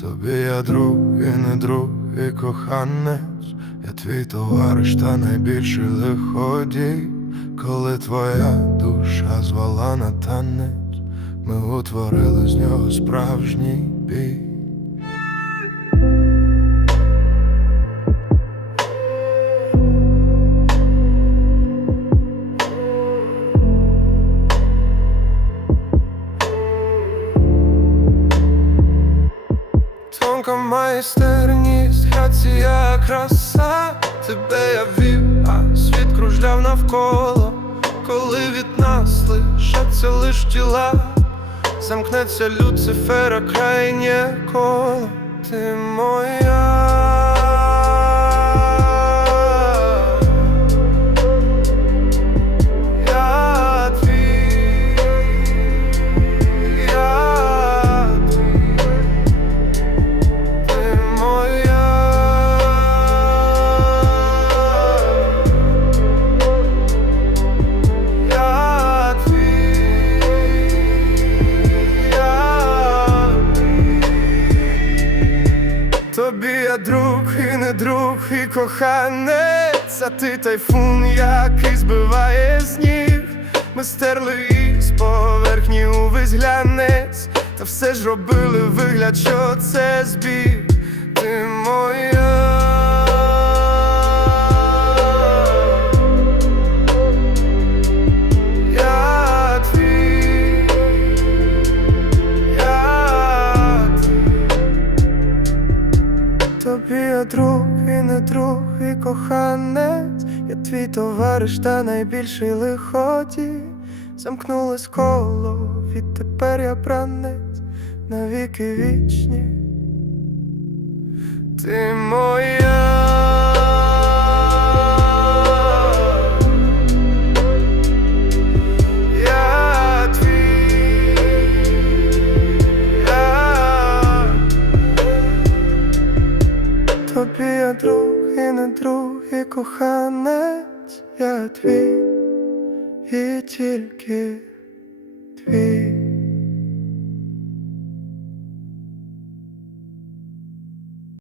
Тобі я друг і не друг і коханець, я твій товариш та найбільший лиходій, коли твоя душа звала на танець, ми утворили з нього справжній бій. Тонка майстерність, грація краса, тебе я вів, а світ кружляв навколо, коли від нас лишаться лиш тіла, замкнеться Люцифера крайнє коло, ти моя. Друг і не друг, і коханець, а ти тайфун, який збиває сніг. Ми стерли з поверхні увесь глянець, та все ж робили вигляд, що це збіг. Ти моя. Друг і не друг, і коханець, я твій товариш та найбільший лихоті. Замкнулось коло, відтепер я бранець навіки вічні. Тобі я друг і не друг, і коханець, я твій, і тільки твій.